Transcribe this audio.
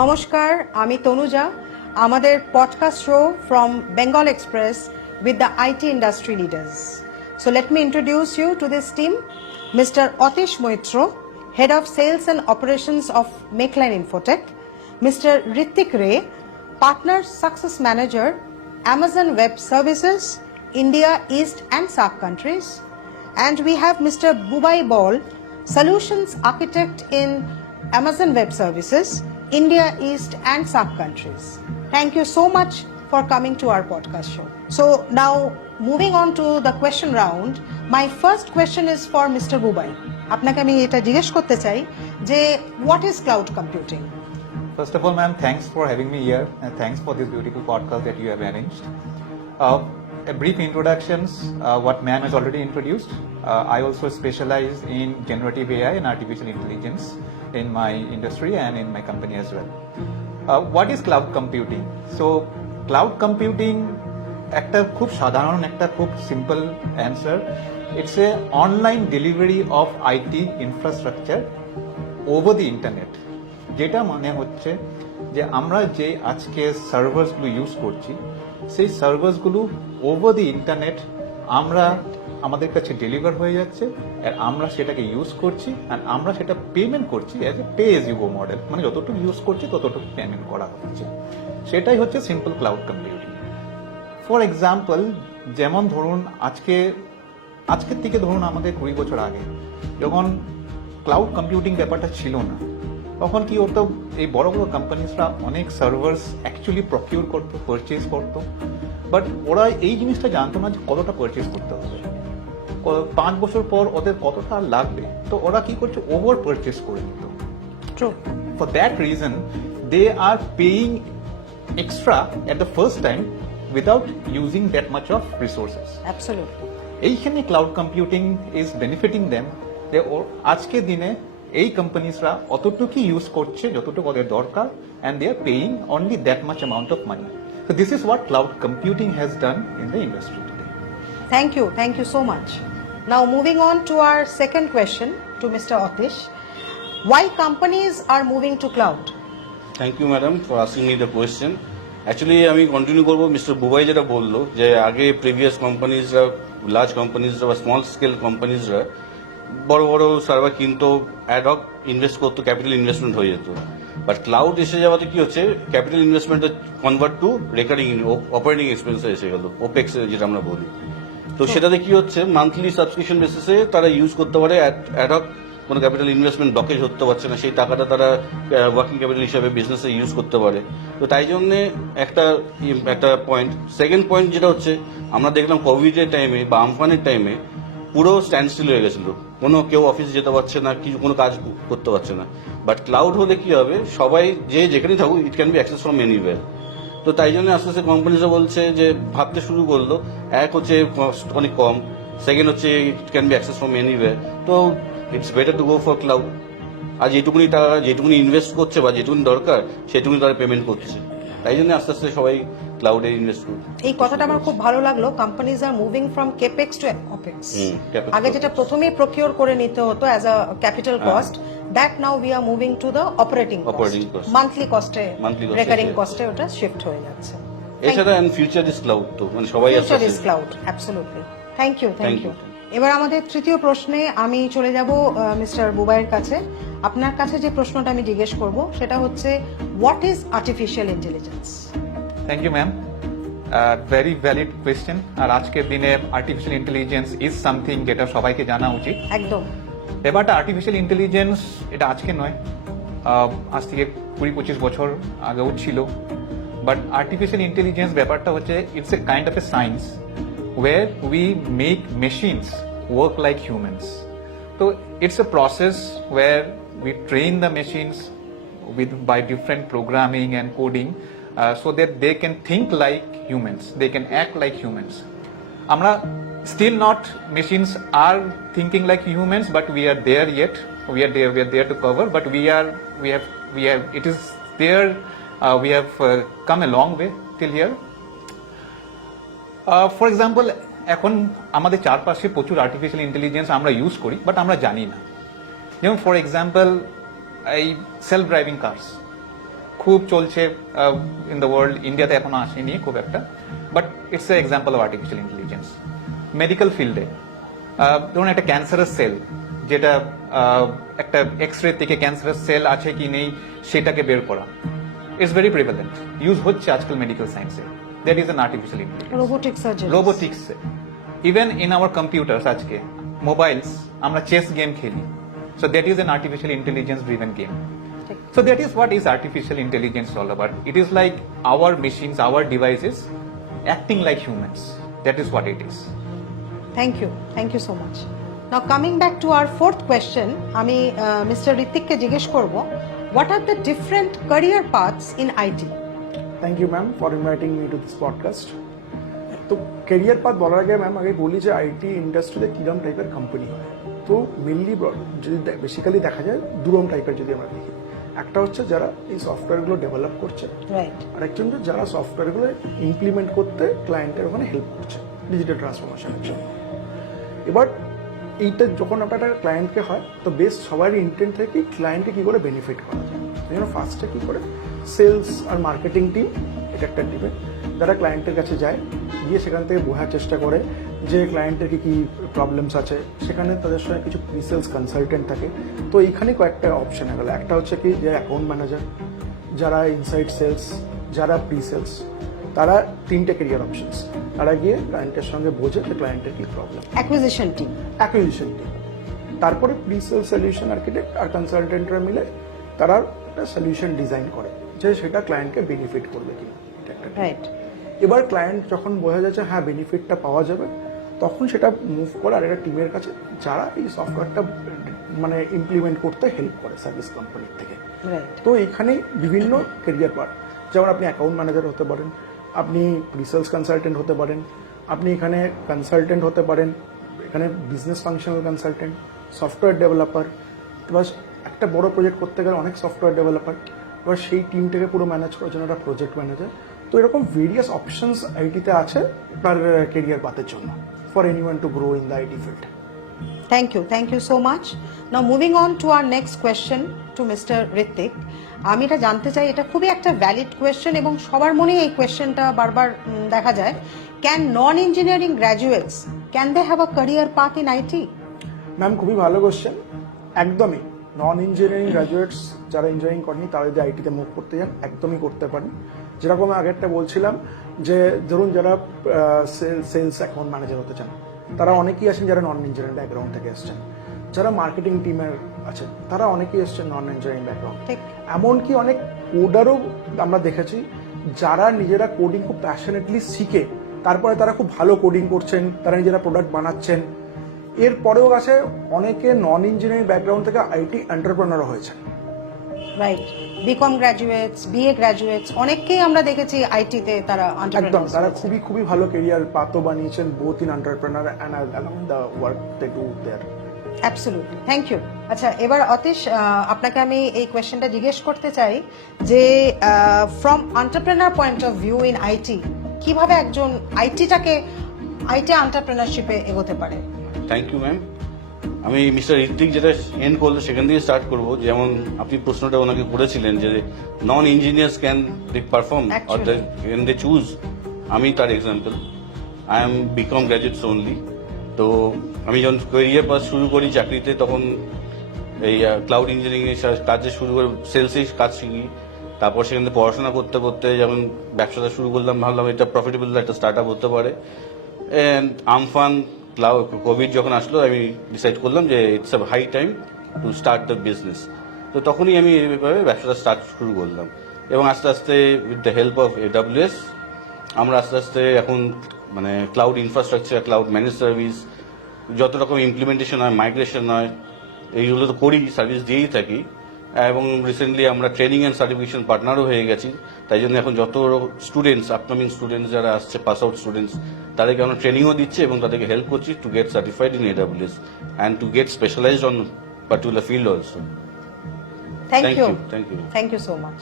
নমস্কার, আমি তনুজা। আমাদের podcast show from Bengal express with the IT industry leaders. So let me introduce you to this team. Mr. Atish Moitro, Head of Sales and Operations of Makeline Infotech. Mr. Ritik Ray, Partner Success Manager, Amazon Web Services, India, East and SAARC countries. And we have Mr. Bubai Ball, Solutions Architect in Amazon Web Services, India, East and SAARC countries. Thank you so much for coming to our podcast show. So now moving on to the question round, my first question is for Mr. Bubai. আপনাকে আমি এটা জিজ্ঞেস করতে চাই যে what is cloud computing? First of all, ma'am, thanks for having me here and thanks for this beautiful podcast that you have arranged. A brief introductions, what ma'am has already introduced. I also specialize in generative AI and artificial intelligence in my industry and in my company as well. What is cloud computing? So, cloud computing একটা খুব সাধারণ একটা খুব simple answer, it's a online delivery of IT infrastructure over the internet. যেটা মানে হচ্ছে যে আমরা যে আজকে সার্ভার্সগুলো ইউজ করছি সেই সার্ভার্সগুলো ওভার দি ইন্টারনেট আমাদের কাছে ডেলিভার হয়ে যাচ্ছে, আর আমরা সেটাকে ইউজ করছি, আর আমরা সেটা পেমেন্ট করছি as a pay as you go model, মানে যতটুকু ইউজ করছি ততটুকু পেমেন্ট করা হচ্ছে। সেটাই হচ্ছে simple cloud computing. For example, যেমন ধরুন আজকের থেকে ধরুন আমাদের 20 বছর আগে যখন ক্লাউড কম্পিউটিং ব্যাপারটা ছিল না, তখন কি হতো, এই বড় বড় কোম্পানিজরা অনেক সার্ভার্স অ্যাকচুয়ালি প্রকিউর করতো, পারচেজ করতো, বাট ওরা এই জিনিসটা জানতো না যে কতটা পারচেজ করতে হবে, 5 বছর পর ওদের কতটা লাগবে, তো ওরা কি করছে, ওভার পারচেজ করে নিত। For that reason they are paying extra at the first time without using that much of resources. Absolutely. এইখানে cloud computing is benefiting them, যে আজকের দিনে এই কোম্পানিজরা অতটুকু ইউজ করছে যতটুকু ওদের দরকার, and they are paying only that much amount of money. So this is what cloud computing has done in the industry today. Thank you so much. Now moving on to our second question to Mr. Atish. Why companies are moving to cloud? Thank you madam for asking me the question. Actually আমি continue করবো mister Bubai যেটা বললো, যে আগে previous কোম্পানিজরা, large কোম্পানিজরা বা small scale কোম্পানিজরা বড় বড় সার্ভার কিনতো, অ্যাডহক ইনভেস্ট করতো, ক্যাপিটাল ইনভেস্টমেন্ট হয়ে যেত। বাট ক্লাউড এসে যাওয়াতে কি হচ্ছে, capital investment convert to recurring operating এক্সপেন্সে এসে গেল, ওপেক্স যেটা আমরা বলি। তো সেটাতে কি হচ্ছে, মান্থলি সাবস্ক্রিপশন বেসিসে তারা ইউজ করতে পারে, অ্যাডহক কোনো ক্যাপিটাল ইনভেস্টমেন্ট ব্লকেজ হতে পারছে না, সেই টাকাটা তারা ওয়ার্কিং ক্যাপিটাল হিসাবে বিজনেসে ইউজ করতে পারে। তো তাই জন্যে একটা পয়েন্ট। সেকেন্ড পয়েন্ট যেটা হচ্ছে, আমরা দেখলাম কোভিডের টাইমে বা আমফানের টাইমে পুরো স্ট্যান্ড স্টিল হয়ে গেছিল, কেউ অফিসে যেতে পারছে না, কোনো কাজ করতে পারছে না। বাট ক্লাউড হলে কি হবে, সবাই যেখানেই থাকুক, ইট can be access from anywhere. তো তাই জন্য আস্তে আস্তে কোম্পানিজরা বলছে যে ভাবতে শুরু করলো, এক হচ্ছে কস্ট অনেক কম, সেকেন্ড হচ্ছে it can be access from anywhere. তো it's better to go for cloud. আর যেটুকুনি টাকা যেটুকুনি ইনভেস্ট করছে বা যেটুকুনি দরকার সেটুকুনি তারা পেমেন্ট করছে, তাই জন্য আস্তে আস্তে সবাই ক্লাউডে ইনভেস্ট করছে। এই কথাটা আমার খুব ভালো লাগলো, companies are moving from capex to opex. আগে যেটা প্রথমেই প্রকিউর করে নিতে হতো as a capital cost, that now we are moving to the operating cost, monthly কস্টে, রেকারিং কস্টে ওটা শিফট হয়ে যাচ্ছে। এছাড়া এন্ড ফিউচার ইজ ক্লাউড, তো মানে সবাই future is cloud, absolutely. Thank you. এবার আমাদের তৃতীয় প্রশ্নে আমি চলে যাব মিস্টার বুবাইয়ের কাছে। আপনার কাছে যে প্রশ্নটা আমি জিজ্ঞেস করব সেটা হচ্ছে, what is artificial intelligence? Thank you ma'am, very valid question. আর আজকের দিনে আর্টিফিশিয়াল ইন্টেলিজেন্স ইজ সামথিং যেটা সবাইকে জানা উচিত। একদম। ব্যাপারটা আর্টিফিশিয়াল ইন্টেলিজেন্স এটা আজকে নয়, আজ থেকে 20-25 বছর আগেও ছিল। বাট আর্টিফিশিয়াল ইন্টেলিজেন্স ব্যাপারটা হচ্ছে, it's a kind of a science where we make machines work like humans. So it's a process where we train the machines by different programming and coding so that they can think like humans, they can act like humans. Amra still not machines are thinking like humans, but we are there yet. We are there to cover, but we have it is there. We have come a long way till here. For example, এখন আমাদের চারপাশে প্রচুর artificial intelligence আমরা use করি, but আমরা জানি না। যেমন ফর এক্সাম্পল এই সেলফ ড্রাইভিং কার্স খুব চলছে ইন দ্য ওয়ার্ল্ড, ইন্ডিয়াতে এখনো আসেনি খুব একটা, but it's a example of artificial intelligence. Medical ফিল্ডে ধরুন একটা ক্যান্সারাস সেল, যেটা একটা এক্স রে থেকে ক্যান্সারাস সেল আছে কি নেই সেটাকে বের করা, ইটস ভেরি প্রিভ্যালেন্ট, ইউজ হচ্ছে আজকাল মেডিকেল সায়েন্সে। That is an artificial intelligence. Robotic surgery, robotics, even in our computers, আজকে মোবাইলস আমরা চেস গেম খেলি, so that is an artificial intelligence driven game. So that is what is artificial intelligence all about. It is like our machines, our devices acting like humans. That is what it is. Thank you so much. Now coming back to our fourth question, আমি Mr. ঋত্বিককে জিজ্ঞেস করব, what are the different career paths in IT? Thank you ma'am for inviting me to this podcast. তো career path বলার আগে ma'am আগে বলি যে IT ইন্ডাস্ট্রিতে কিরম টাইপের কোম্পানি হয়। তো মেনলি যদি বেসিক্যালি দেখা যায় দুরকম টাইপের যদি আমরা দেখি, একটা হচ্ছে যারা এই সফটওয়্যারগুলো ডেভেলপ করছে, Right. আর একজন যারা সফটওয়্যারগুলো ইমপ্লিমেন্ট করতে ক্লায়েন্টের ওখানে হেল্প করছে ডিজিটাল ট্রান্সফরমেশনের জন্য। এবার এইটা যখন আপনার একটা ক্লায়েন্টকে হয়, তো বেস্ট সবারই ইন্টেন্ট থেকে ক্লায়েন্টকে কী করে বেনিফিট করা যায়। সেই জন্য ফার্স্টে কী করে সেলস আর মার্কেটিং টিম, এটা একটা টিমে যারা ক্লায়েন্টের কাছে যায়, গিয়ে সেখান থেকে বোঝার চেষ্টা করে যে ক্লায়েন্টের কী কী প্রবলেমস আছে। সেখানে তাদের সঙ্গে কিছু প্রি সেলস কনসালটেন্ট থাকে। তো এইখানে কয়েকটা অপশন হয়ে গেল। একটা হচ্ছে কি যে অ্যাকাউন্ট ম্যানেজার, যারা ইনসাইড সেলস, যারা প্রি সেলস, তারা তিনটে কেরিয়ার অপশনস। তারা গিয়ে ক্লায়েন্টের সঙ্গে বোঝে যে ক্লায়েন্টের কী problem. Acquisition team. Acquisition team, তারপরে প্রি সেল সলিউশন আর্কিটেক্ট আর কনসালটেন্টরা মিলে তারা একটা সলিউশন ডিজাইন করে যে সেটা ক্লায়েন্টকে বেনিফিট করবে কিনা। এটা একটা team। Right. এবার ক্লায়েন্ট যখন বোঝা যাচ্ছে হ্যাঁ বেনিফিটটা পাওয়া যাবে, তখন সেটা মুভ করে আর একটা টিমের কাছে যারা এই সফটওয়্যারটা মানে ইমপ্লিমেন্ট করতে হেল্প করে সার্ভিস কোম্পানির থেকে। Right. তো এখানে বিভিন্ন কেরিয়ার পার্ট, যেমন আপনি অ্যাকাউন্ট ম্যানেজার হতে পারেন, আপনি প্রিসেলস কনসালটেন্ট হতে পারেন, আপনি এখানে কনসালটেন্ট হতে পারেন, এখানে business functional consultant, software developer. এবার একটা বড় প্রজেক্ট করতে গেলে অনেক সফটওয়্যার ডেভেলপার, এবার সেই টিমটাকে পুরো ম্যানেজ করার জন্য একটা প্রজেক্ট ম্যানেজার। তো এরকম ভেরিয়াস অপশনস আইটিতে আছে তার কেরিয়ার পাথের জন্য for anyone to grow in the IT field. Thank you so much. Now moving on to our next question to Mr. Ritwik, আমি এটা জানতে চাই, এটা খুবই একটা ভ্যালিড কোয়েশ্চেন এবং সবার মনেই এই কোয়েশ্চেনটা বারবার দেখা যায়, can non engineering graduates can they have a career path in IT? Ma'am খুবই ভালো কোশ্চেন। একদমই নন ইঞ্জিনিয়ারিং গ্র্যাজুয়েটস যারা ইঞ্জিনিয়ারিং করেনি তারা যদি আইটিতে মুভ করতে যান একদমই করতে পারেন। যেরকম আগেরটা বলছিলাম যে ধরুন যারা সেলস অ্যাকাউন্ট ম্যানেজার হতে চান, তারা অনেকেই আছেন যারা নন ইঞ্জিনিয়ারিং ব্যাকগ্রাউন্ড থেকে এসছেন। যারা মার্কেটিং টিমের আছেন তারা অনেকেই এসছেন নন ইঞ্জিনিয়ারিং ব্যাকগ্রাউন্ড। ঠিক। এমনকি অনেক কোডারও আমরা দেখেছি যারা নিজেরা কোডিং খুব প্যাশনেটলি শিখে তারপরে তারা খুব ভালো কোডিং করছেন, তারা নিজেরা প্রোডাক্ট বানাচ্ছেন। এরপরেও আছে অনেকে নন ইঞ্জিনিয়ারিং ব্যাকগ্রাউন্ড থেকে আইটি এন্টারপ্রেনারও হয়েছেন। Right, BCom graduates, BA graduates, অনেককেই আমরা দেখেছি আইটিতে তারা একদম এন্টারপ্রেনার। তারা খুবই খুবই ভালো কেরিয়ার পাথও বানিয়েছেন both in entrepreneur and along the work they do there. Absolutely, thank you. আচ্ছা, এবার অতীশ, আপনাকে আমি এই কোয়েশ্চেনটা জিজ্ঞেস করতে চাই যে from entrepreneur point of view in IT, কিভাবে একজন আইটি এন্টারপ্রেনারশিপে এগোতে পারে? Thank you ma'am. আমি মিস্টার ঋত্বিক যেটা এন্ড করলো সেখান থেকে স্টার্ট করবো। যেমন আপনি প্রশ্নটা ওনাকে করেছিলেন যে non engineers can they perform or can they choose, আমি তার example. I am BCom graduates only. তো আমি যখন ক্যারিয়ার পাস শুরু করি চাকরিতে, তখন এই ক্লাউড ইঞ্জিনিয়ারিং এর কাজে শুরু করে সেলসেই কাজ শিখি। তারপর সেখান থেকে পড়াশোনা করতে করতে যখন ব্যবসাটা শুরু করলাম, ভাবলাম এটা প্রফিটেবল একটা স্টার্ট আপ হতে পারে। অ্যান্ড আমফান কোভিড যখন আসলো, আমি ডিসাইড করলাম যে it's a high time to start the business. তো তখনই আমি এইভাবে ব্যবসাটা স্টার্ট শুরু করলাম। এবং আস্তে আস্তে with the help of AWS আমরা আস্তে আস্তে এখন মানে cloud infrastructure, cloud manage service, যত রকম ইমপ্লিমেন্টেশন হয়, মাইগ্রেশন হয়, এইগুলো তো করি, সার্ভিস দিয়েই থাকি। এবং রিসেন্টলি আমরা ট্রেনিং অ্যান্ড সার্টিফিকেশন পার্টনারও হয়ে গেছি। তাই জন্য এখন যত স্টুডেন্টস, আপকামিং স্টুডেন্টস যারা আসছে, পাস আউট স্টুডেন্টস, তাদেরকে আমরা ট্রেনিংও দিচ্ছি এবং তাদেরকে হেল্প করছি to get certified in AWS and to get specialised on particular field also. Thank you, thank you. Thank you so much.